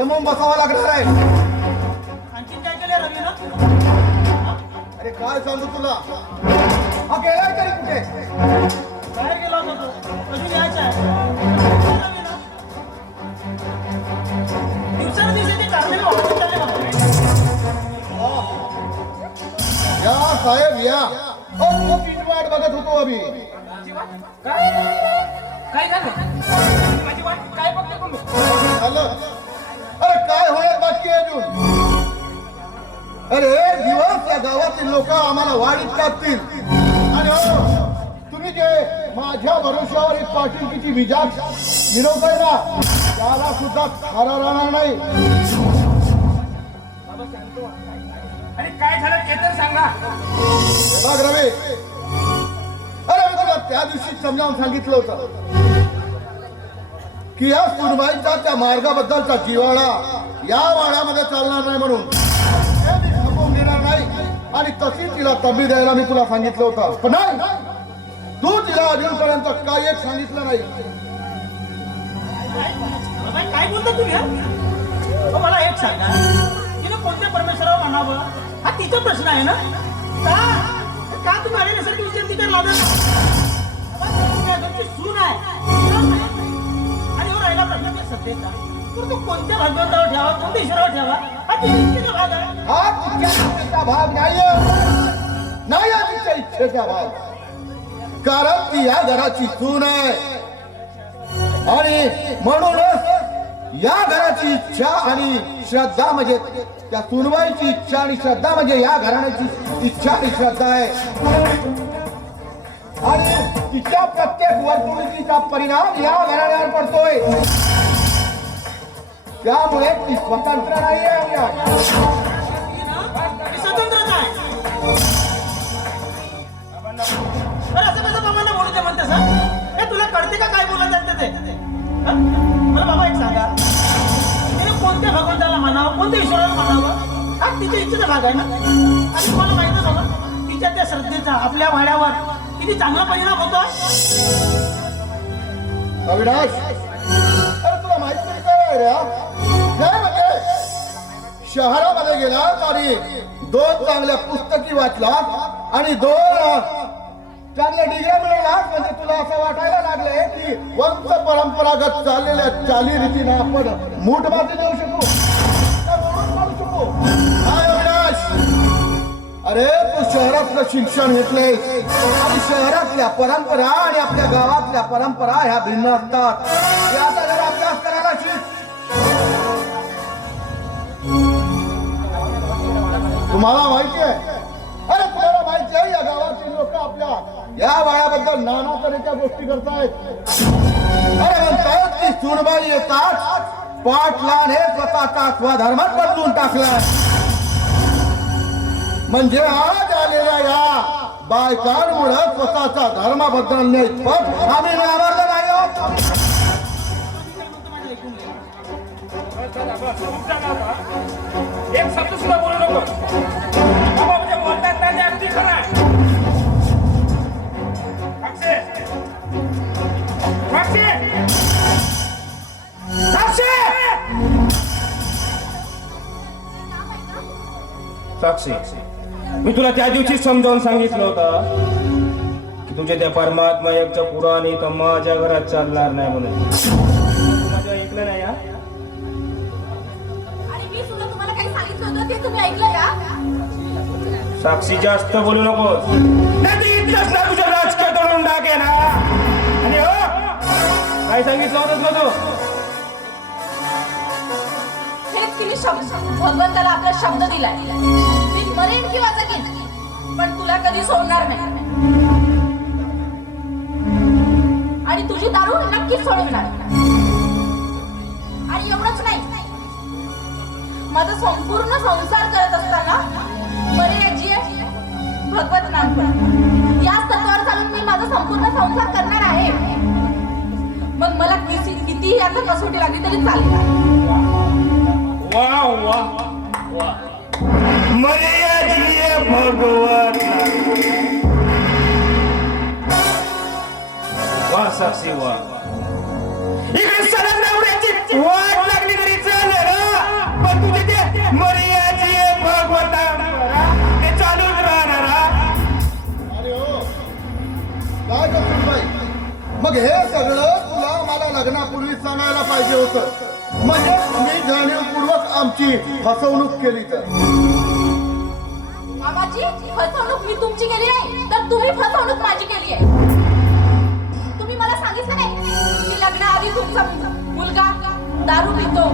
जमवून बसावं लागणार आहे. आणखीन काय केलं रवी ना? अरे काय सांगू तुला, हा गेलाय तरी कुठे? बाहेर गेला होता तो, अजून यायचा आहे. रवी ना? दिवसांदिवस ते कारणे वाढत चालले बाबा. या साहेब या. तुझी वाट बघत होतो आम्ही. काय काय झालं? माझी वाट काय बघते कोण? झालं. अरे काय होण्यात बाकी आहे अजून? अरे एक दिवस या गावातील लोक आम्हाला वाढीत टाकतील आणि हो, तुम्ही जे माझ्या भरोश्यावर एक पाटीलकीची विजा मिळवताय ना, त्याला सुद्धा खरा राहणार नाही. आणि काय झालं ते तर सांगा. बघ रवी, अरे मी तुला त्या दिवशी समजावून सांगितलं होतं की या सुनबाईचा त्या मार्गाबद्दलचा जिव्हाळा या वाड्यामध्ये चालणार नाही म्हणून. हे मी खपवून देणार नाही आणि तशी तिला तबी द्यायला मी तुला सांगितलं होतं, पण नाही, तू तिला अजूनपर्यंत काय एक सांगितलं नाही. काय बोलता तुम्ही? हो, मला एक सांगा, तिने कोणत्या परमेश्वरावर म्हणावं हा तिचा प्रश्न आहे ना? का तुम्ही आलेल्यासारखी विचार तिकडे लावला? सून आहे आणि हो राहिला प्रश्न ते सत्तेचा, तर तो कोणत्या भगवंतावर ठेवा, कोणत्या ईश्वरावर ठेवा हा तिच्या भाग आहे. हा तिच्या इच्छेचा भाग नाही आहे तिच्या इच्छेचा भाग, कारण ती या घराची सून आहे आणि म्हणूनच या घराची इच्छा आणि श्रद्धा म्हणजे त्या सुनबाईची इच्छा आणि श्रद्धा म्हणजे या घराण्याची इच्छा आणि श्रद्धा आहे आणि तिच्या प्रत्येक वर्तणुकीचा परिणाम या घराण्यावर पडतोय. त्यामुळे ती स्वतंत्र नाही आहे. स्वतंत्र नाही असं कसं बाबांना बोलू दे म्हणते सर? हे तुला कळते का काय बोलत आहे ते? मला बाबा एक सांगा, तिने कोणत्या भगवंताला म्हणावं, कोणत्या ईश्वराला म्हणावं हा तिच्या इच्छेचा भाग आहे ना? आणि तुम्हाला माहितच होतं तिच्या त्या श्रद्धेचा आपल्या वाड्यावर किती चांगला परिणाम होतो. अविनाश, अरे तुला माहित नाही काय रे? नाही म्हणजे शहरामध्ये गेला आणि 2 चांगल्या पुस्तकी वाचला आणि 2 चांगल्या डिग्र्या मिळवला म्हणजे तुला असं वाटायला लागलंय की वंश परंपरागत चाललेल्या चालीरीतीनं आपण मूठबाजी देऊ शकू, काय अविनाश? अरे तू शहरातलं शिक्षण घेतलंय आणि शहरातल्या परंपरा आणि आपल्या गावातल्या परंपरा ह्या भिन्न असतात. हे आता जरा अभ्यास करायला शिक. तुम्हाला माहिती आहे, अरे तुम्हाला माहिती आहे या गावातील लोक आपल्या या वाड्याबद्दल नाना तऱ्हेच्या गोष्टी करतायत. अरे म्हणतात की सुनबाई येतात पाटलाने स्वतःचा स्वधर्मात बदलून टाकला, म्हणजे आज आलेल्या या बायकांमुळे स्वतःचा धर्म बदलणे इतपत आम्ही नाकारलं नाही आहोत. एक शब्द सुद्धा बोलू नको बाबा, म्हणजे बोलतात ना ते अगदी खरं आहे. साक्षी, मी तुला त्या दिवशी समजावून सांगितलं होतं की तुझ्या त्या परमात्मा एकच्या पुराणी तर माझ्या घरात चालणार नाही म्हणून. माझं ऐकलं नाही हा? आणि मी सुद्धा तुम्हाला काही सांगितलं होतं ते तुम्ही ऐकलं का? साक्षी जास्त बोलू नकोस, नाही इथलंच ना तुझ्या राजकीय तळून टाके ना. आणि हो काय सांगितलं होतं ना तू? हेच की मी भगवंताला आपला शब्द दिलाय, मी मरेन किंवा जगेन पण तुला कधी सोडणार नाही आणि तुझी दारू नक्कीच सोडवणार. आणि एवढंच नाही, माझा संपूर्ण संसार करत असताना मरेची भगवत नाम पण याच तत्वावर चालून मी माझा संपूर्ण संसार करणार आहे. मग मला कितीही आता कसोटी लागली तरी चालेल. वाह वाह वाह, मर्यादीय भगवत वाह साक्षी वाह. इकडे सरळ नवऱ्याची वाट लागली तरी चालेल. पण तुझे ते मर्याची भगवता ते चालूच राहणार हा? अरे हो काय करतो बाई, मग हे सगळं तुला मला लग्नापूर्वी सांगायला पाहिजे होतं, म्हणजे तुम्ही जाणीवपूर्वक आमची फसवणूक केली तर. मामाजी, फसवणूक मी तुमची केली आहे तर तुम्ही फसवणूक माझी केली आहे. तुम्ही मला सांगितलं नाही की लग्नाआधी तुमचा मुलगा दारू पितो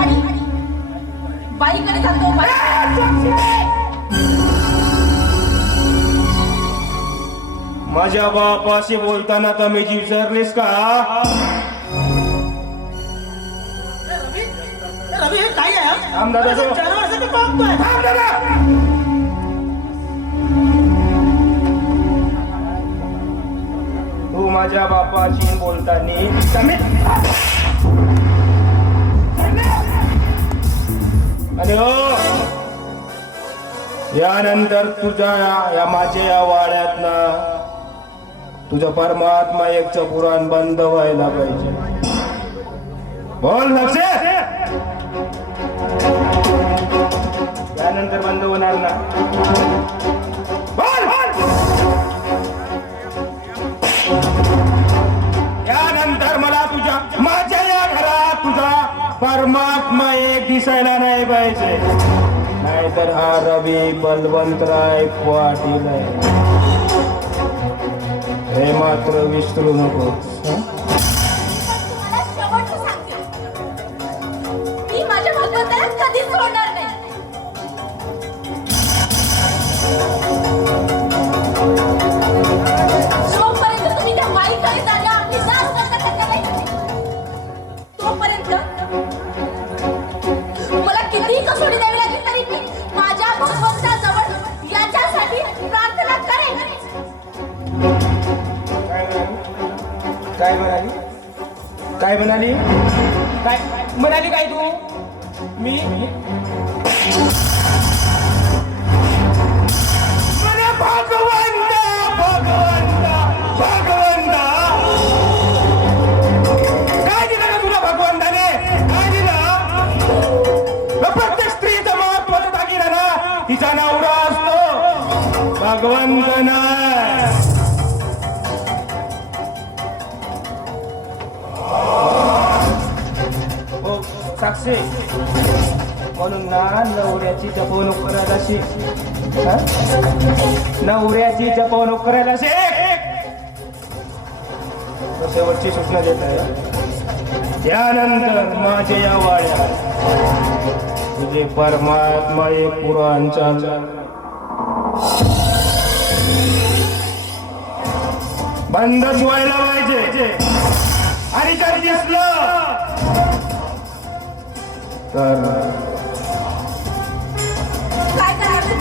आणि बाईकडे जातो. माझ्या बापाशी बोलताना तर मी विसरलीस का? रवी हे काय आहे हा? थांब दादा, असं 4 वर्षाचं पाहतोय. थांब दादा. तू माझ्या बापाशी बोलताना आणि हो यानंतर तुझ्या या माझ्या या वाड्यात ना तुझं परमात्मा एकचं पुराण बंद व्हायला पाहिजे. बोल लक्ष, यानंतर बंद होणार ना? बोल यानंतर मला तुझ्या माझ्या या घरात तुझा परमात्मा एक दिसायला नाही पाहिजे, नाहीतर हा रवी बलवंतराय पाटील आहे हे मात्र विसरू नकोस. तुम्हाला शेवटचं सांगते, मी माझ्या भगवंताला कधीच सोडणार नाही. जोपर्यंत तुम्ही त्या बाईकडे जाण्या आपली जात करता नाही तोपर्यंत मला कितीही कसोटी द्यावी लागली तरी मी माझ्या भगवंताजवळ याच्यासाठी प्रार्थना करेन. काय म्हणाली? काय म्हणाली? काय म्हणाली? काय तू? मी म्हणे भगवंत भगवंत भगवंत. काय दिलं ना तुला भगवंताने? काय दिलं? प्रत्येक स्त्रीचं महत्वाचं दागिना ना तिचा नवरा असतो, भगवंत नाही. साक्षी म्हणून ना नवऱ्याची जपवणूक करायला शिक. नवऱ्याची जपवणूक करायला शिक. शेवटची सूचना देत आहे, त्यानंतर माझ्या या वाड्यात तुझे परमात्मा एक पुराण चाललं बंदच व्हायला पाहिजे. आणि जर दिसलं तर काय करायचं?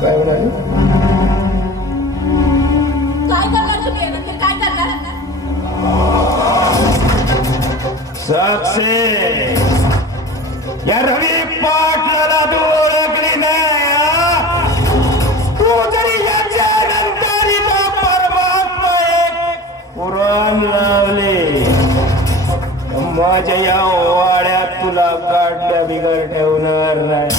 काय म्हणाली? काय करणार तुम्ही नंतर काय करणार? साक्षी या रवी पाटलाला तू ओळखली नाही हा? तू जरी याच्या नंतर इथं परमात्मा एक पुराण लावले माझ्या या वाड्यात तुला काढल्या बिगर ठेवणार नाही.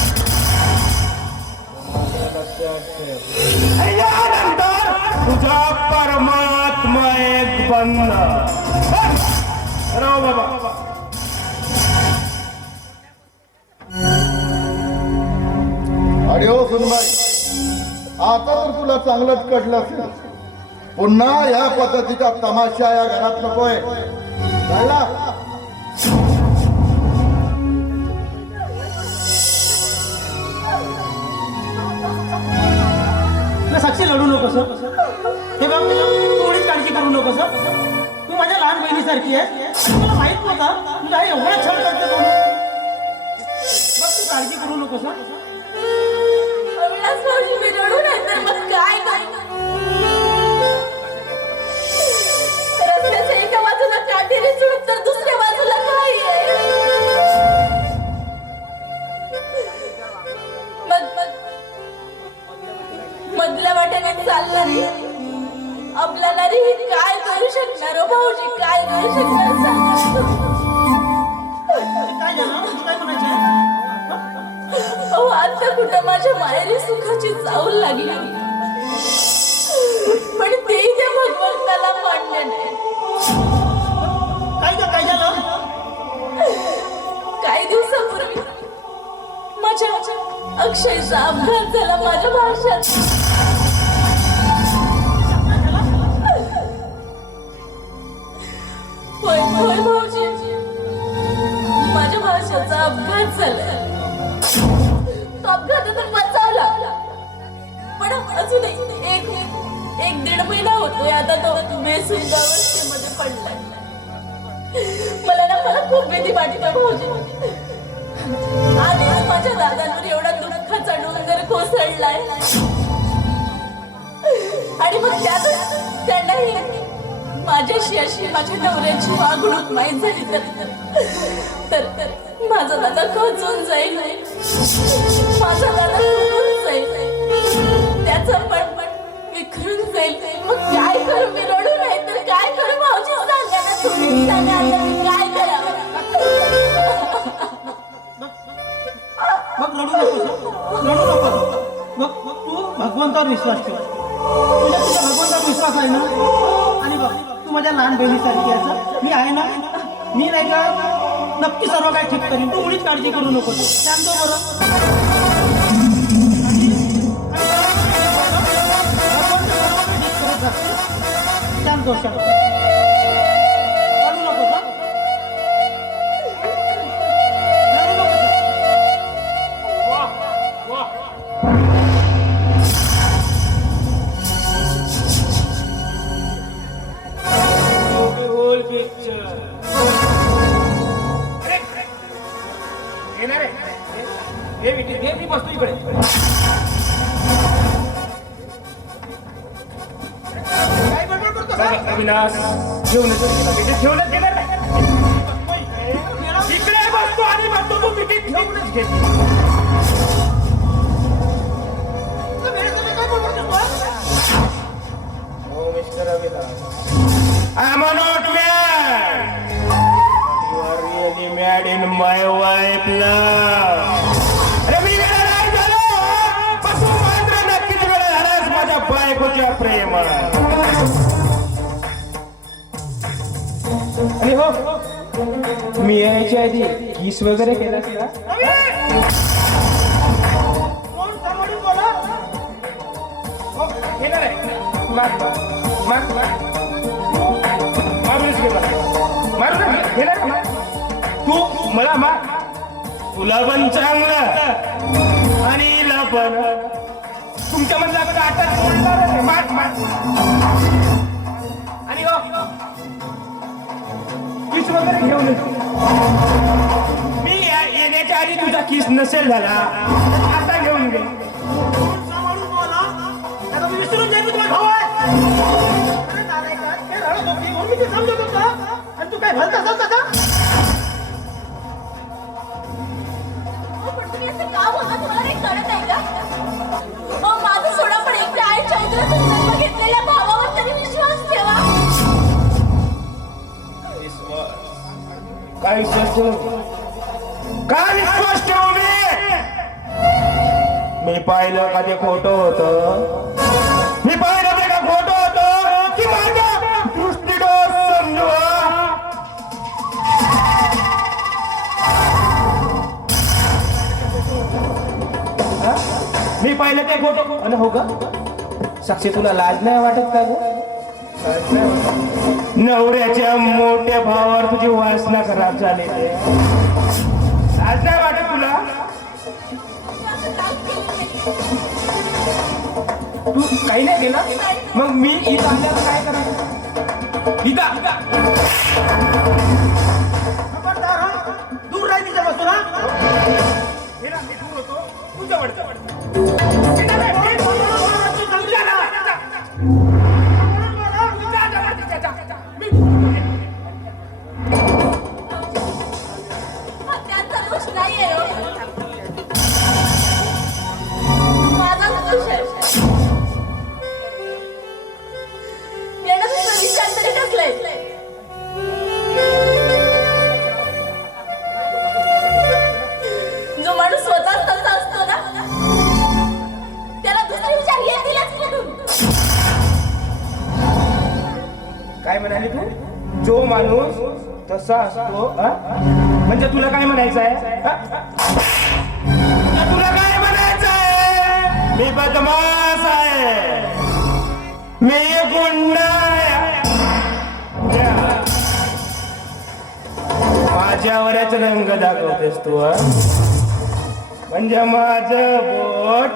आणि यानंतर तुझा परमात्मा एक बंद. राव बाबा. अरे हो सुनबाई, आता तर तुला चांगलंच कळलं असेल, पुन्हा या पद्धतीचा तमाशा या घरात नकोय, कळला? साक्षी लढू नको सर. हे बघ थोडीच काळजी करू नको सर. तू माझ्या लहान बहिणीसारखी आहे. मला माहित नव्हता तुला हे एवढं छळ करते म्हणून. बघ तू काळजी करू नको सर. अविनाश भाऊजी, मी रडू नाही तर मग काय करू? रस्त्याच्या एका बाजूला काटेरी झुडूप तर दुसऱ्या बाजूला काय आहे? मधल्या वाट्याने चालणारी आपला नारी काय माझ्या माहेरी सुखाची चावल लागली होती. पण तेही त्या भगवंताला मान्य नाही. काय झालं? काही दिवसापूर्वी माझ्या अक्षयचा अपघात झाला माझ्या भाषात. होय होय भाऊजी, माझ्या भाषाचा अपघात झाला. तो अपघातातून बचावला, पण अजूनही एक दीड महिना होतोय आता तो बेसुद्ध अवस्थेमध्ये पडलाय. मला खूप भीती वाटते भाऊजी. आधीच माझ्या दादांवर एवढा दुःखाचा डोंगर कोसळलाय आणि मग त्यातच त्यांनाही माझ्याशी अशी माझ्या नवऱ्याची वागणूक माहीत झाली तर माझा दादा खचून जाईल, माझा दादा खचून जाईल, त्याचा पण विखरून जाईल. मग काय करू? मी रडू नाही तर काय करू भाऊजी? सांगा ना तुम्ही, सांगा आता मी काय करावं? मग रडू नको. मग तू भगवंतावर विश्वास ठेव. तुझ्या भगवंतावर विश्वास आहे ना? आणि बघ, तू माझ्या लहान बहिणीसारखी आहे. मी आहे ना, मी नाही का नक्की सर्व काही ठीक करीन. तू मुळीच काळजी करू नको. शांत हो बरं. शांत हो, शांत. रडू नको का? रडू नको का? Whole picture. येणार आहे. घे मी बसतो इकडे. काय बडबड करतो का? अविनाश घेऊनच घेणार नाही. इकडे बसतो आणि म्हणतो तू मिठीत घेऊनच घे. हो mister Avinash, I'm not mad. You are really mad in my wife love. अरे मी वेळा नाही झालो, पण तू मात्र नक्कीच वेळा झालास माझ्या बायकोच्या प्रेमात. आणि हो, मी यायच्या आधी किस वगैरे केलास का? कोण सांभाळून बोला? हो, केलं रे. मारूनच घे मला. तू मला मार. तुला पण चांगलं आणि हिला पण. तुमच्या मधला आता सोडणार मार. आणि हो, किस वगैरे घेऊन येतो. मी येण्याच्या आधी तुझा किस नसेल झाला, आता घेऊन घे. कोण सांभाळून बोला? आता मी विसरून जाईल, तुझा भाऊ आहे. अरे नालायक आहे. हे रडत होती, म्हणून मी ते समजत होता. आणि तू काय भलत असाल का? पण तुम्ही असं का बोलता? तुम्हाला काही कळत आहे का? मग माझं सोडा, पण एकट्या आईच्या आईतून जन्म घेतलेल्या भावावर तरी विश्वास ठेवा. काय विश्वास ठेवू? काय विश्वास ठेवू मी पाहिलं का ते खोटं होतं? मी पाहिलं ते का खोटं होतं की माझा दृष्टिडोष समजवा? मी पाहिलं ते खोटं. अरे हो का साक्षी, तुला लाज नाही वाटत का ग? नवऱ्याच्या मोठ्या भावावर तुझी वासना खराब झाली. लाज नाही वाटत तुला? तू काही नाही केलं, मग मी इथं आल्यावर काय करायचं? इथं खबरदार हा. दूर राही तिच्यापासून हा. हे ना, मी दूर होतो तुझ्यावरचं. हा त्यांचा दोष नाहीये हो. माझाच दोष आहे. यानं तुझा विचार तरी कसलाय? जो माणूस तसा असतो म्हणजे तुला काय म्हणायचं आहे तुला काय म्हणायचं आहे मी बदमाश आहे मी गुंड आहे माझ्यावरच रंग दाखवतेस तू म्हणजे माझं बोट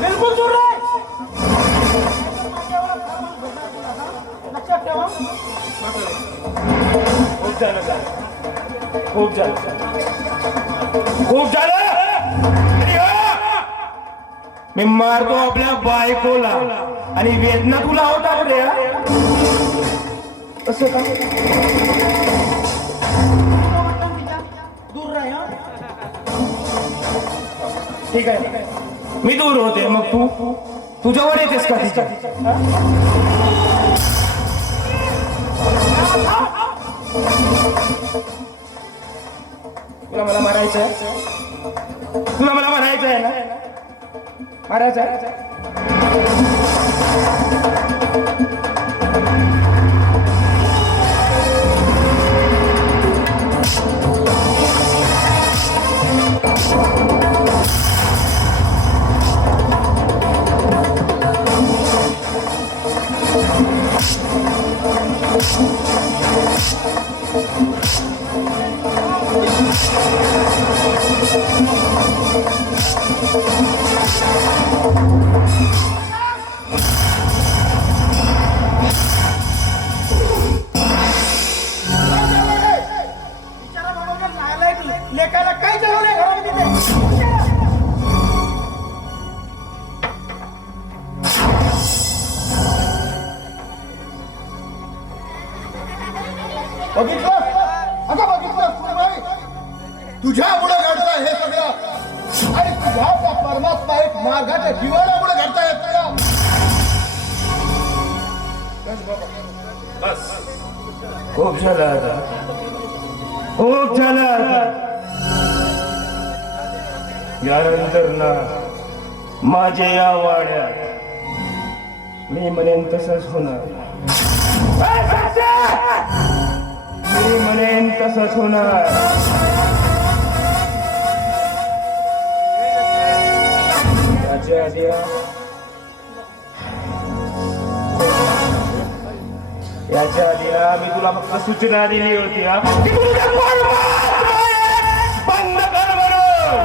बिलकुल दूर राह. लक्षात ठेवा. खूप झालं खूप झालं खूप झालं अरे हो! मी मारतो आपल्या बायकोला आणि वेदना तुला होता रे असं का दूर राह. ठीक आहे मी दूर होते मग तू तुझ्यावर येतेस का तिच्या तुला मला मारायचं आहे तुला मला मारायचं आहे ना मारायचं आहे बिचारा बाबा नालायक लेकाला काय जळवलंय घरामध्ये ते? बघितलं आता बघितलं सुनबाई तुझ्यामुळे घडतं हे सगळं आणि तुझ्या त्या परमात्मा एक मार्गाच्या जीवनामुळे घडता येत तुला बस खूप झालं आता खूप झालं आता यानंतर ना माझे या वाड्यात मी म्हणेन तसंच होणार मी म्हणेन तसंच होणार याच्या आधी याच्या आधी ना मी तुला फक्त सूचना दिली होती की तुझ्या बंद कर म्हणून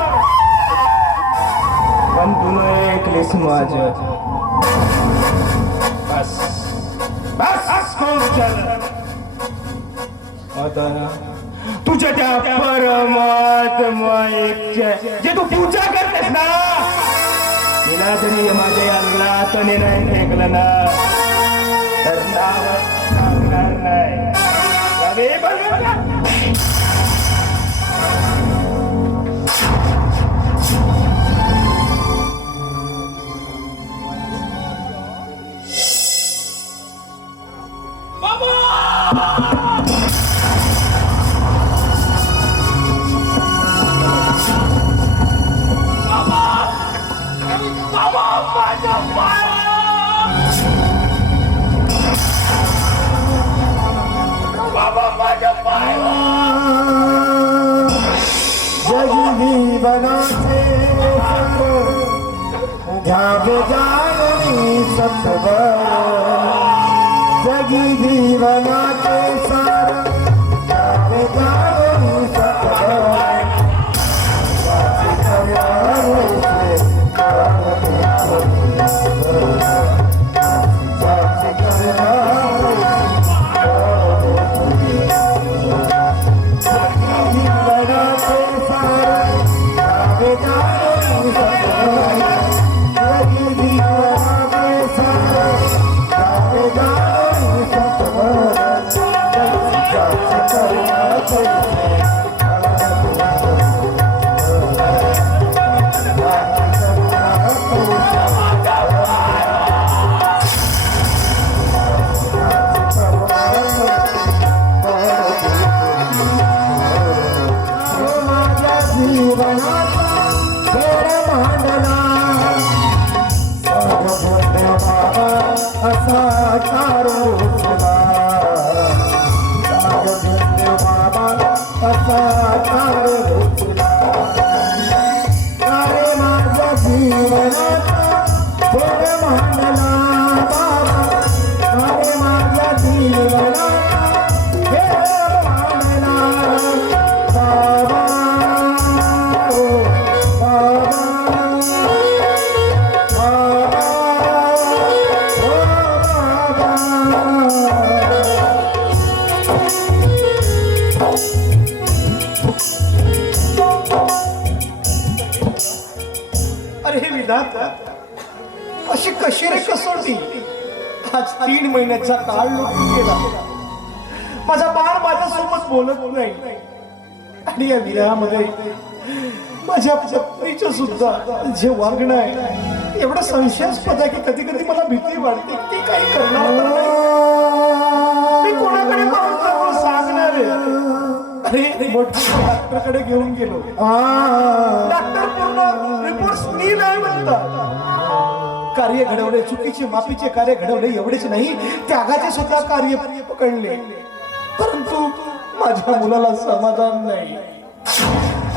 पण तू न ऐकलीस माझं बस बस खूप झालं आता ना तुझ्या त्या परमात्मा जे तू पूजा करतेस ना तिला जरी माझ्या अंगणात नाही फेकलं ना तर नावच सांगणार नाही अरे बघा जगी बनाचे घ्याव जाणी सत्वर जगी जीवनाचे सार घ्याव जाणी सत्वर मानला बाबा अरे माझ्या जीवनाचा देव मानला बाबा ओ बाबा बाबा ओ बाबा अरे हे विधाता अशी कशी रे कसोटी आज 3 महिन्याचा काळ लुटून गेला माझा बाळ माझ्यासोबत बोलत नाही आणि या विरामध्ये माझ्या पत्नीचं सुद्धा जे वागणं आहे एवढं संशयास्पद आहे की कधी कधी मला भीती वाटते की ती काही करणार तर नाही. मी कोणाकडे पाहून सांगणार आहे अरे मोठ्या डॉक्टरकडे घेऊन गेलो डॉक्टर पूर्ण रिपोर्ट नील आहे म्हणतात कार्य घडवले चुकीचे माफीचे कार्य घडवले एवढेच नाही त्यागाचे सुद्धा कार्य पकडले परंतु माझ्या मुलाला समाधान नाही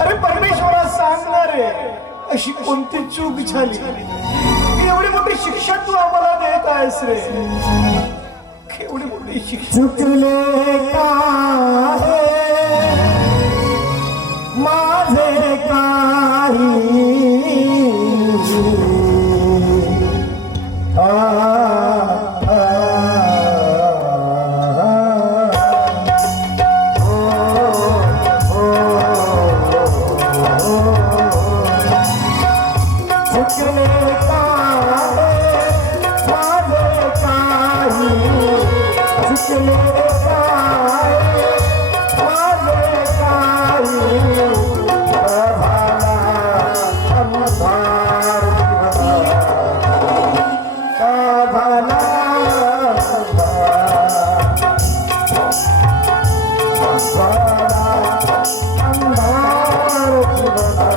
अरे परमेश्वरा सांगणार आहे अशी कोणती चूक झाली की एवढी मोठी शिक्षा तू आम्हाला देत आहेस रे एवढी मोठी शिक्षा चुकले काहे माझे काही चुकले काहे माझे काही चुकले काहे माझे काही प्रभाला अंधार प्रभाला अंधार जीवनाचा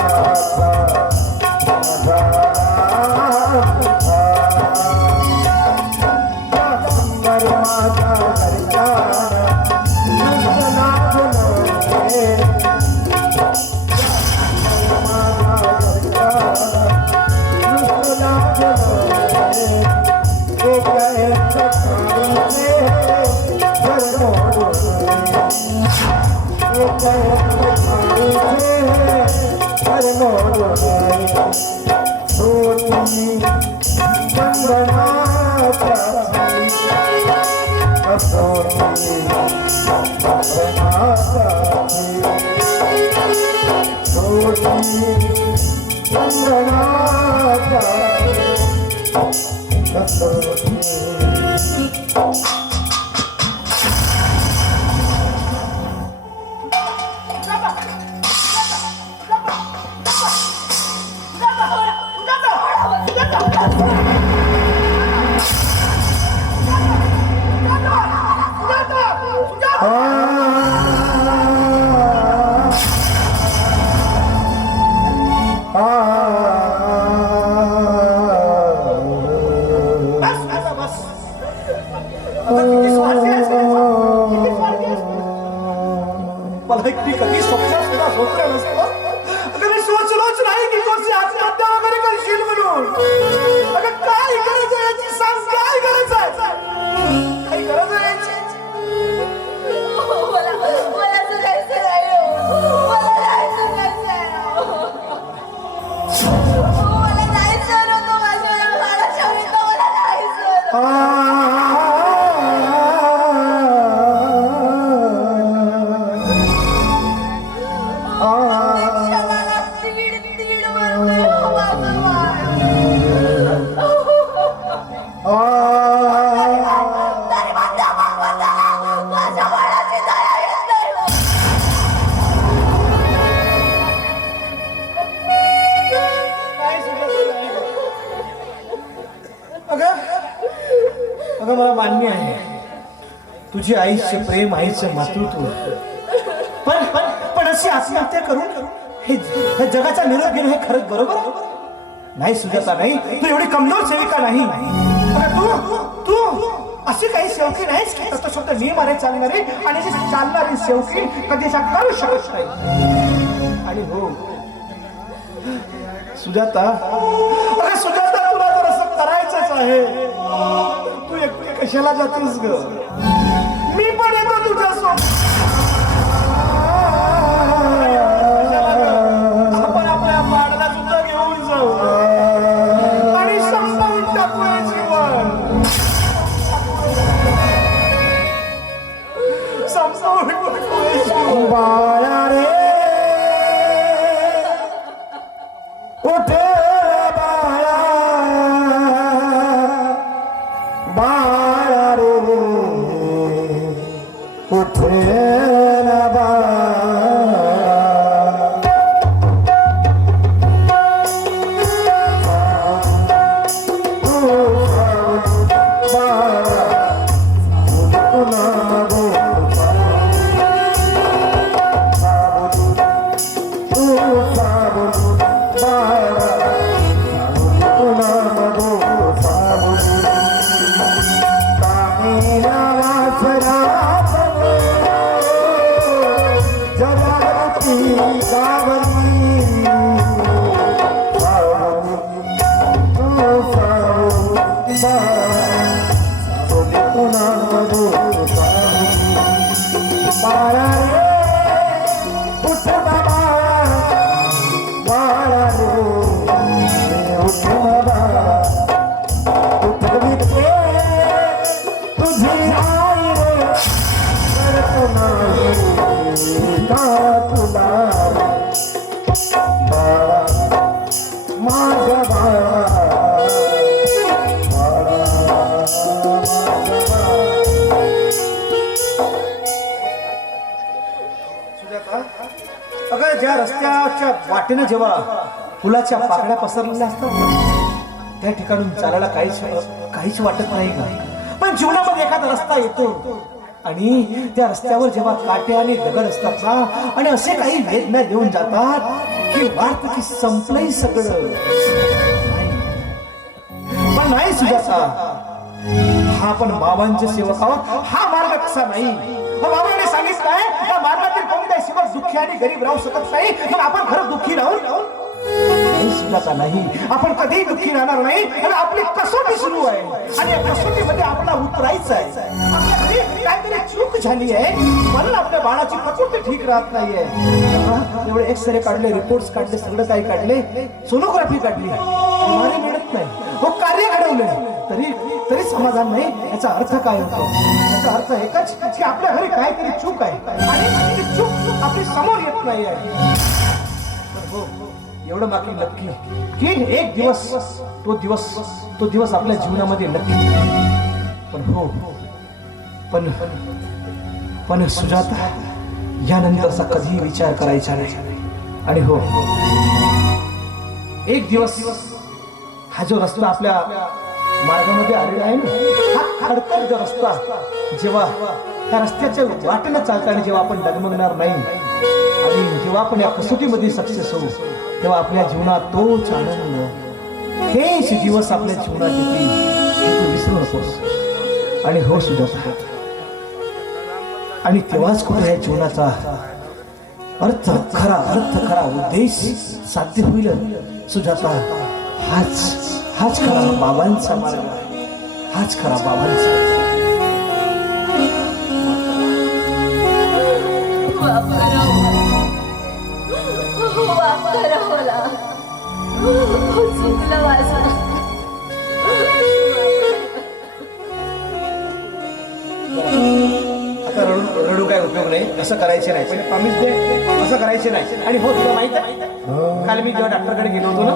सुंदर माझ्या मला एकटी कधी स्वप्न सुद्धा होतं नसतं अगं मी सोचलोच नाही की कोणती आत्महत्या वगैरे करशील म्हणून अगं काय गरज आहे याची सांग काय गरज आहे काही गरज आहे याची मला जगायचं नाही हो. मला नाही जगायचं मला नाही सर होतो माझ्या बाळाच्या विरुद्ध मला नाही सर क्षमाला तीड तीड म्हणतोय हो माझं बाळ. तरी माझ्या बाबाला माझ्या बाळाची दया येत नाही हो. अगं मला मान्य आहे तुझी आईचे प्रेम आईचं मातृत्व पण पण पण अशी आत्महत्या करून हे जगाचा निरोप घेणं हे खरंच बरोबर नाही सुजाता नाही तू एवढी कमजोर सेविका नाही अगं तू अशी काही सेवकी नाहीस की तत्वशब्द नियमाने चालणारी आणि जी चालणारी सेवकी कधी करू शकत नाही आणि हो सुजाता अरे सुजाता तुला जर असं करायचंच आहे तर तू एकटी कशाला जातोस ग? मी पण येतो तुझ्यासोबत. आपण आपल्या बाळाला सुद्धा घेऊन जाऊ आणि संपवून टाकू हे जीवन. संपवून टाकू हे जीवन. बाळा रे उठे बाळा, बाळा रे उठे ना बाळा. अगं ज्या रस्त्याच्या वाटेनं जेव्हा फुलाच्या पाकळ्या पसरलेल्या असतात ना, त्या ठिकाणून चालायला काहीच वाटत नाही का? पण जीवनामध्ये एखादा रस्ता येतो आणि त्या रस्त्यावर जेव्हा काटे आणि दगड असतात ना आणि असे काही वेदना देऊन जातात की वाटतं की संपलंही सगळं. पण नाही सुजाता, हा पण बाबांचे सेवक आहोत. हा मार्ग कसा नाही? बाबांनी सांगितलंय या मार्गातील कोणत्याही सेवक दुःखी आणि गरीब राहू शकत नाही. मग आपण खरं दुःखी राहून सुजाता नाही, आपण कधीही दुःखी राहणार नाही. आणि आपली कसोटी सुरू आहे आणि या कसोटीमध्ये आपला उतरायचं आहे. आपल्या घरी काहीतरी चूक झाली आहे म्हणून आपल्या बाळाची प्रकृती ठीक राहत नाहीये. एवढे एक्सरे काढले, रिपोर्ट्स काढले, सगळं काही काढले, सोनोग्राफी काढली, बिमारी मिळत नाही, हो कार्य घडवले, तरी समाधान नाही. याचा अर्थ काय होतो? याचा अर्थ एकच की आपल्या घरी काहीतरी चूक आहे आणि ती चूक आपली समोर येत नाही आहे. एवढं बाकी नक्की की एक दिवस तो दिवस आपल्या जीवनामध्ये नक्की. पण हो पण सुजाता, यानंतरचा कधीही विचार करायचा नाही. आणि हो, एक दिवस हा जो रस्ता आपल्या मार्गामध्ये आलेला आहे ना, हा खडतर जो रस्ता, जेव्हा त्या रस्त्याच्या वाटेनं चालताना जेव्हा आपण डगमगणार नाही आणि जेव्हा आपण या कसोटीमध्ये सक्सेस होऊ, तेव्हा आपल्या जीवनात तोच आनंद, हेच दिवस आपल्या जीवनात येतील, तू विसरू नकोस. आणि हो सुजाता, आणि तेव्हाच कुठे या जीवनाचा अर्थ खरा उद्देश साध्य होईल सुजाता. हाच खरा बाबांचा मार्ग, हाच खरा बाबांचा. आता रडू काय उपयोग नाही, असं करायचे नाही. पण प्रॉमिस दे, असं करायचे नाही. आणि हो, तुला माहित आहे, काल मी जेव्हा डॉक्टरकडे गेलो होतो ना,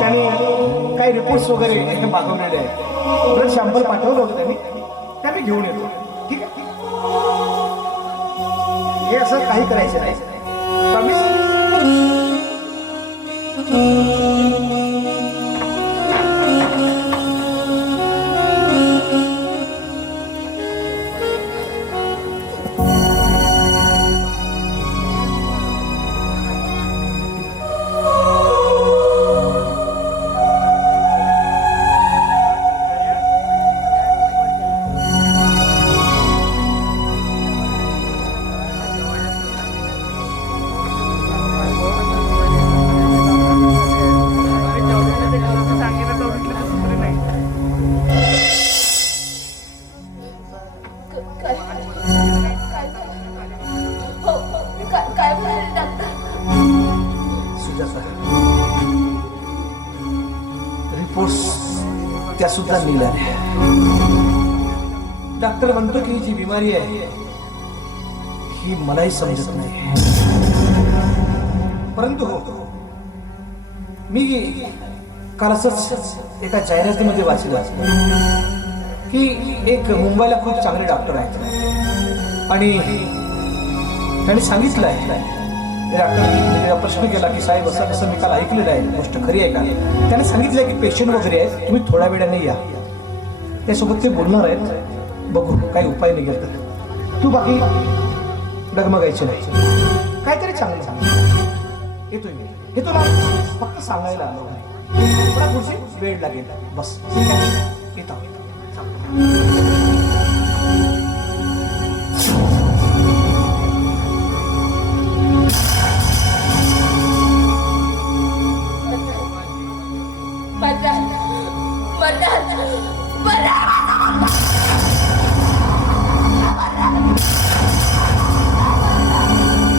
त्याने काही रिपोर्ट्स वगैरे मागवलेले आहे, ब्लड सॅम्पल पाठवलं होतं त्यांनी, त्या मी घेऊन येतो. ठीक आहे, हे असं काही करायचं नाही. प्रॉमिस. सुद्धा निघाल्या. डॉक्टर म्हणतो की ही जी बिमारी आहे ही मलाही समजत नाही, परंतु मी काल असंच एका जाहिरातीमध्ये वाचलं की एक मुंबईला खूप चांगले डॉक्टर आहेत आणि त्यांनी सांगितलं आहे, डॉक्टरने प्रश्न केला की साहेब असं कसं, मी काल ऐकलेलं आहे, गोष्ट खरी आहे का? त्याने सांगितलं की पेशंट वगैरे आहेत, तुम्ही थोड्या वेळाने या, त्यासोबत ते बोलणार आहेत, बघू काही उपाय निघेल तर. तू बाकी डगमगायचं नाही, काहीतरी चांगलं सांग. येतोय मी, हे तुला फक्त सांगायला आलो नाही, थोडा पुढची वेळ लागेल, बस येतो.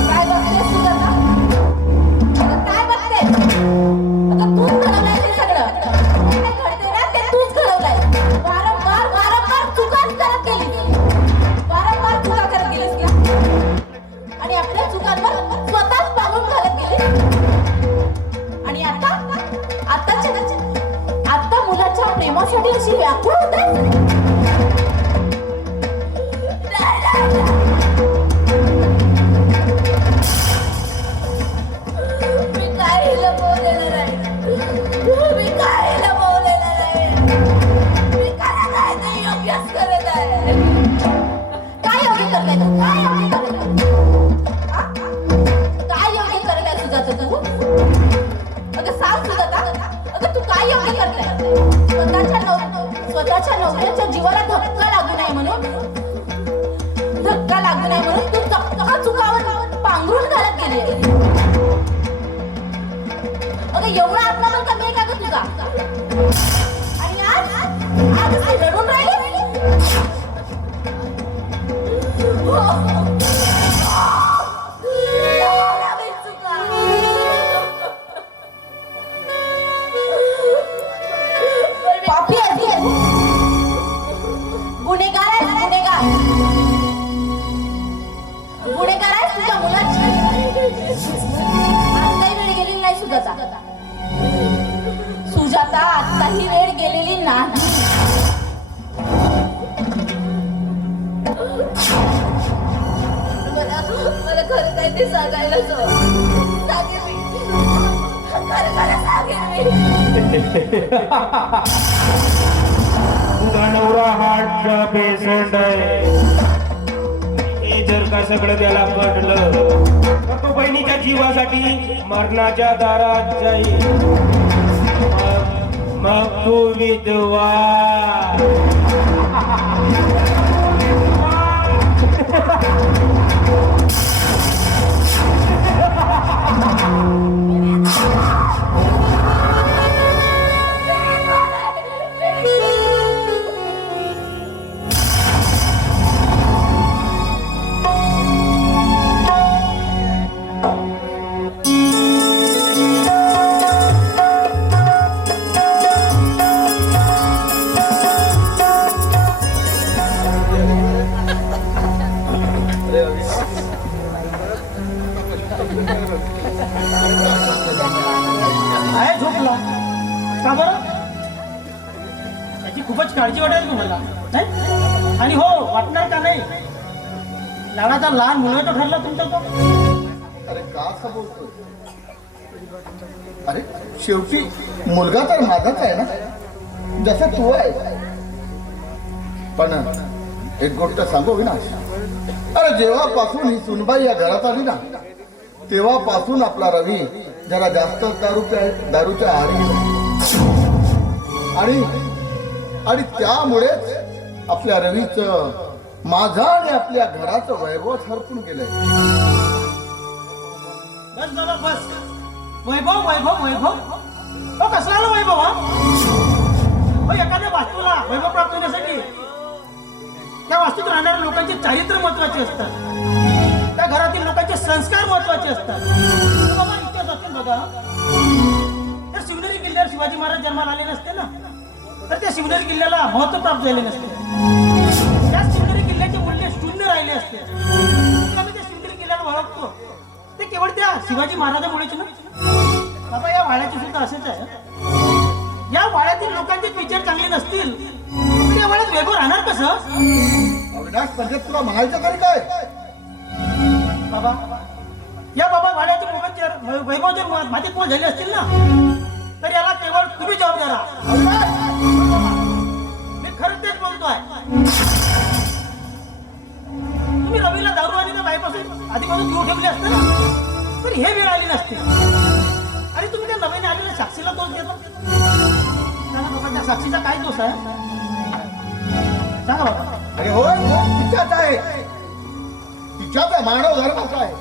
काय बघतेस तू आता? काय बघतेस? आता तूच घडवलंय हे सगळं. हे काय घडतंय ना ते तूच घडवलंय. वारंवार चुकाच करत गेलीस. वारंवार चुका करत गेलीस का? आणि आपल्या चुकांवर स्वतःच पांघरून घालत गेलीस. आणि आता मुलाच्या प्रेमासाठी अशी व्याकुळ होतेस? स्वतःच्या नवऱ्याच्या जीवाला धक्का लागू नये म्हणून तू चुकावर पांघरून घालत गेली. अगं एवढा आत्माबल कमी आहे का ग तुझा? आणि आज अशी रडून राहिली. पापी आहे, गुन्हेगार आहे, गुन्हेगार आहे तुझ्या मुलाची. आत्ताही वेळ गेलेली नाही सुजाता, आत्ताही वेळ गेलेली नाही. मला खरं काय ते सांगायला सांगेल मी. खरं सांगेल मी. तुझा नवरा हार्टचा पेशंट आहे, हे जर का सगळं त्याला कळलं तर तो बहिणीच्या जीवासाठी मरणाच्या दारात जाईल. मग तू विधवा. आहे झोपला का बरं? त्याची खूपच काळजी वाटायची तुम्हाला नाही? आणि हो वाटणार का नाही, लाडाचा लहान मुलगा तो ठरला तुमचा तो. अरे का असं बोलतोय? अरे शेवटी मुलगा तर माझाच आहे ना, जसं तू आहे. पण एक गोष्ट सांगू विनाश, अरे जेव्हापासून ही सुनबाई या घरात आली ना, तेव्हापासून आपला रवी जरा जास्त दारूच्या आहारी आणि त्यामुळेच आपल्या रवीचं, माझा आणि आपल्या घराचं वैभव हरपून गेलंय. बस बाबा बस. वैभव वैभव वैभव हो, कसला आला वैभव? हो, एखाद्या वास्तूला वैभव प्राप्त होण्यासाठी त्या वास्तूत राहणाऱ्या लोकांचे चारित्र्य महत्वाचे असतात, त्या घरातील लोकांचे संस्कार महत्वाचे असतात. बाबा इतिहास वाचून बघा, तर शिवनेरी किल्ल्यावर शिवाजी महाराज जन्माला आले नसते ना, तर त्या शिवनेरी किल्ल्याला महत्व प्राप्त झाले नसते. त्या शिवनेरी किल्ल्याचे मूल्य शून्य राहिले असते. आम्ही त्या शिवनेरी किल्ल्याला ओळखतो ते केवळ त्या शिवाजी महाराजांमुळेच ना. बाबा या वाड्याची सुद्धा असेच आहे. या वाड्यातील लोकांचे विचार चांगले नसतील तर या वाड्यात वैभव राहणार कसं? अविनाश म्हणजे तुला म्हणायचं तरी काय? बाबा या बाबा वाड्याचे वैभव जर मातीत मोल झाले असतील ना तर याला केवळ तुम्ही जबाबदार आहात. मी खरं तेच बोलतोय. तुम्ही रवीला दारू आणि त्या बाईपासून आधीपासून दूर ठेवले असते ना तर हे वेळ आली नसते. आणि तुम्ही त्या नव्याने आलेल्या साक्षीला दोष देता. सांगा बाबा त्या साक्षीचा काय दोष आहे? सांगा बाबा. अरे होय तिच्याच आहे, तिच्याच मानव धर्माचा आहे.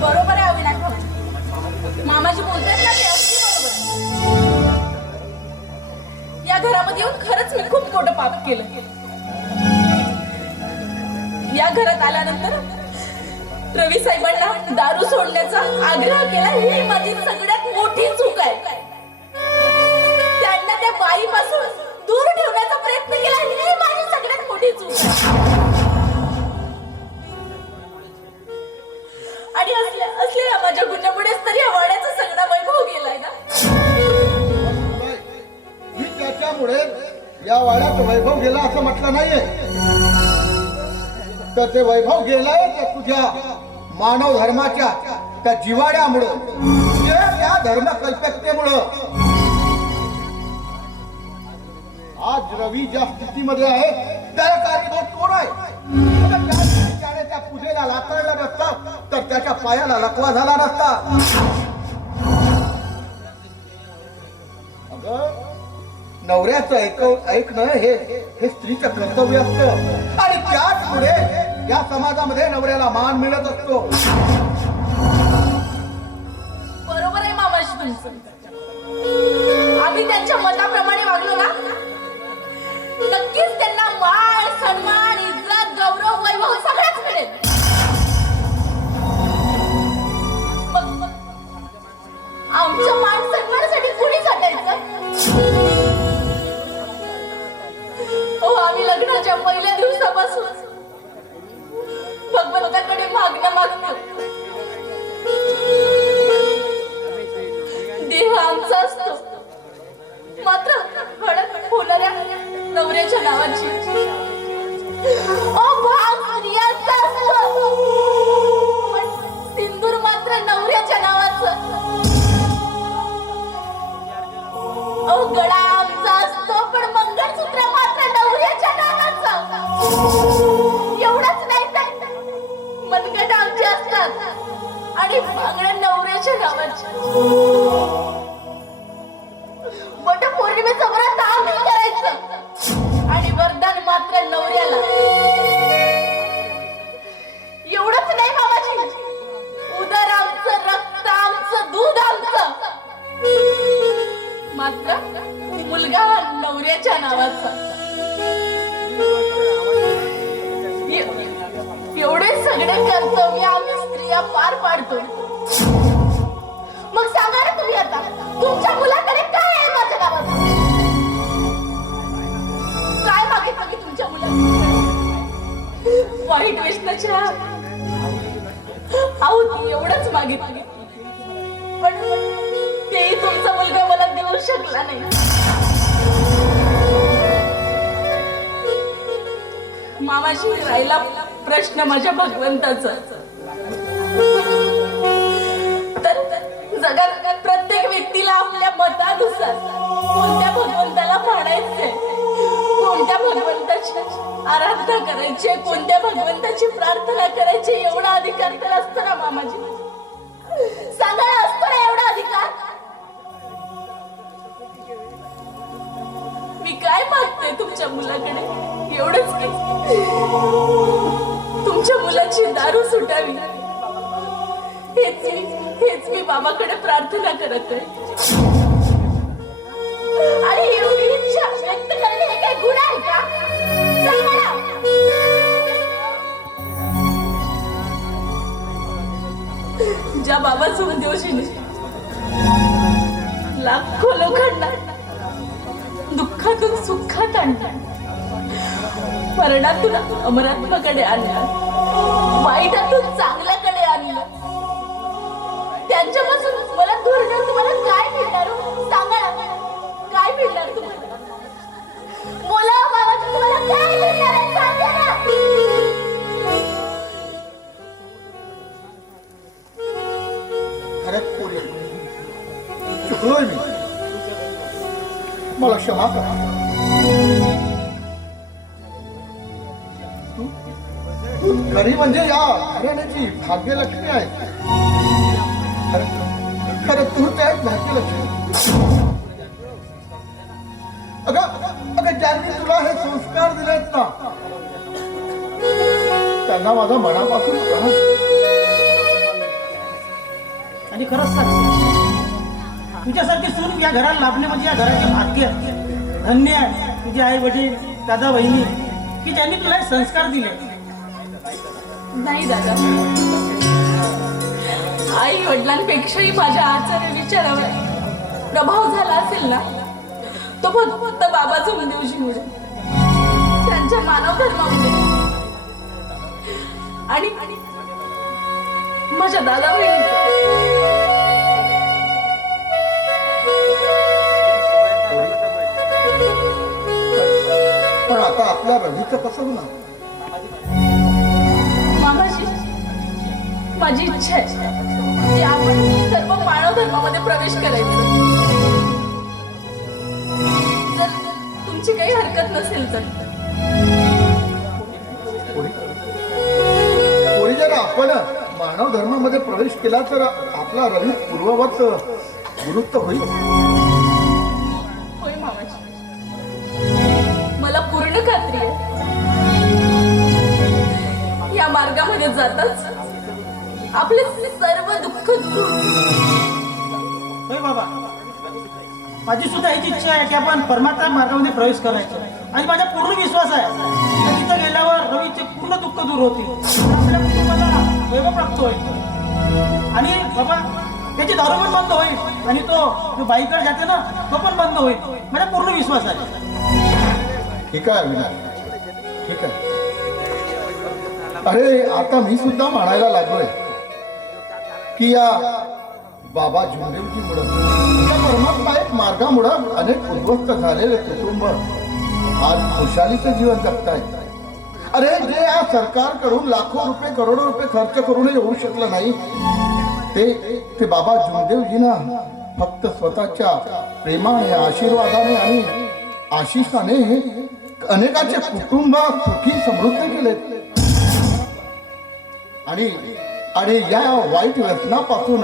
बरोबर आहे अविनाश भाऊ. मामाजी बोलतात ना ते अगदी बरोबर आहे. या घरामध्ये येऊन खरंच मी खूप मोठं पाप केलं. या घरात आल्यानंतर रवी साहेबांना दारू सोडण्याचा आग्रह केला ही माझी सगळ्यात मोठी चूक आहे. त्यांना त्या बाईपासून दूर ठेवण्याचा प्रयत्न केला ही माझी सगळ्यात मोठी चूक आहे. आणि असलेल्या माझ्या गुन्ह्यामुळेच तर या वाड्याचा सगळा वैभव गेलाय ना. मी त्याच्यामुळे या वाड्यात वैभव गेला असं म्हटलं नाहीये. तर ते वैभव गेलंय ते तुझ्या मानव धर्माच्या त्या जिवाड्यामुळं, त्या धर्मकल्पकतेमुळं. आज रवी ज्या स्थितीमध्ये आहे त्याला कारणीभूत कोण आहे? त्याने त्या पूजेला लाकडलं नसतं तर त्याच्या पायाला लकवा झाला नसता. अगं नवऱ्याचं ऐकणं हे स्त्रीचं कर्तव्य असतं आणि त्याचमुळे या समाजामध्ये नवऱ्याला मान मिळत असतो. बरोबर आहे मामाजी तुमचं. आम्ही त्यांच्या मताप्रमाणे वागलो ना नक्कीच त्यांना मान सन्मान इज्जत गौरव वैभव सगळंच मिळेल. मग आमच्या मान सन्मानासाठी कुणी झटायचं? हो आम्ही लग्नाच्या पहिल्या दिवसापासून भगवंताकडे मागणं मागतो. देह आमचा असतो मात्र हळद होणाऱ्या नवऱ्याच्या नावाची भाग स्त्रियांचा असतो पण सिंदूर मात्र नवऱ्याच्या नावाचं. गळा आमचा असतो पण मंगळसूत्र मात्र नवऱ्याच्या नावाचं. एवढंच नाही तर मनगट आमचे असतात आणि बांगड्या नवऱ्याच्या नावाच्या. वटपौर्णिमेचं व्रत आम्ही करायचं आणि वरदान मात्र नवऱ्याला. एवढंच नाही मामाजी, उदर आमचं, रक्त आमचं, दूध आमचं मात्र मुलगा हा नवऱ्याच्या नावाचा. एवढे सगळे कर्तव्य आम्ही स्त्रिया पार पाडतो. मग सांगा ना तुम्ही आता तुमच्या मुलाकडे काय आहे माझ्या नावाचं? काय मागितलं मी तुमच्या मुलाकडे? वाईट वेषणाच्या आहुती एवढंच मागितलं पण तेही तुमचा मुलगा मला देऊ शकला नाही. मामाजी राहिला प्रश्न माझ्या भगवंताचा. तर जगात प्रत्येक व्यक्तीला आपल्या मतानुसार कोणत्या भगवंताला मानायचे, कोणत्या भगवंताची आराधना करायची, कोणत्या भगवंताची प्रार्थना करायची एवढा अधिकार तर असतो ना मामाजी. सांगा असतो ना एवढा अधिकार? मी काय मागते तुमच्या मुलाकडे? एवढंच की तुमच्या मुलाची दारू सुटावी हेच मी बाबाकडे प्रार्थना करत आहे. आणि एवढी इच्छा व्यक्त करणे हे काय गुन्हा आहे का? सांगा ना. ज्या बाबासोबत दिवशी लाखो लोकांना दुःखातून सुखात आणलं, मरणातून अमरत्वाकडे आणलं, वाईटातून चांगल्याकडे आणलं. त्यांच्यापासून मला दूर नेऊन तुम्हाला काय मिळणार हो? सांगा ना, काय मिळणार तुम्हाला? मुला बाबाचं तुम्हाला काय मिळणार आहे? सांगा ना. अरे पोरी, चुकलोय मी, मला क्षमा करा. तू खरी म्हणजे या घराण्याची भाग्यलक्ष्मी आहे. खरं तू त्या भाग्यलक्ष्मी. अगं ज्यांनी तुला हे संस्कार दिलेत ना, त्यांना माझा मनापासून प्रणव. आणि खरंच साक्षी, तुझ्यासारखी सून या घराला लाभणे म्हणजे या घराचे भाग्य. धन्य आहे तुझे आई वडील, दादा बहिणी, की ज्यांनी तुला हे संस्कार दिले. नाही दादा, आई वडिलांपेक्षाही माझ्या आचार्य विचारावर प्रभाव झाला असेल ना, तो फक्त बाबा जमदेवजीमुळे, त्यांच्या मानव धर्मामुळे आणि माझ्या दादा पण आता आपल्या रवीचं कसं होणार? मामाजी, माझी इच्छा आहे की आपण सर्व मानव धर्मामध्ये प्रवेश करायचा. जर तुमची काही हरकत नसेल तर. पोरी, जर आपण मानव धर्मामध्ये प्रवेश केला तर आपला रवी पूर्ववत गुरुत्व होईल. होय मामाजी, मला पूर्ण खात्री आहे. या मार्गामध्ये जाताच आपले सर्व दुःख दूर होतील. होय बाबा, माझी सुद्धा हीच इच्छा आहे की आपण परमात्मा मार्गामध्ये प्रवेश करायचा. आणि माझा पूर्ण विश्वास आहे की तिथं गेल्यावर रवीचे पूर्ण दुःख दूर होतील, आपल्या कुटुंबाला वैभव प्राप्त होईल. आणि बाबा, त्याची दारू पण बंद होईल आणि तो जो बाईकडे जाते ना, तो पण बंद होईल. माझा पूर्ण विश्वास आहे. ठीक आहे अविनाश, ठीक आहे. अरे आता मी सुद्धा म्हणायला लागलोय की या बाबा झुंडेवजीमुळं, या परमात्मा एक मार्गामुळं अनेक उद्ध्वस्त झालेले कुटुंब आज खुशालीचं जीवन जगतायत. अरे जे या सरकारकडून लाखो रुपये करोडो रुपये खर्च करूनही होऊ शकलं नाही, ते बाबा झुंदेवजींना फक्त स्वतःच्या प्रेमाने, आशीर्वादाने आणि आशिषाने अनेकाचे कुटुंब सुखी समृद्ध केले आणि या वाईट व्यसनापासून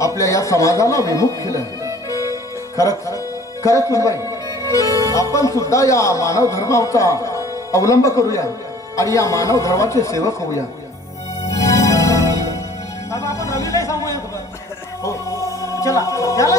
आपल्या या समाजाला विमुख केलं. खरंच सुनबाई, आपण सुद्धा या मानव धर्माचा अवलंब करूया आणि या मानव धर्माचे सेवक होऊया. बाबा, आपण रवीलाही सांगूया खबर. हो, चला, त्याला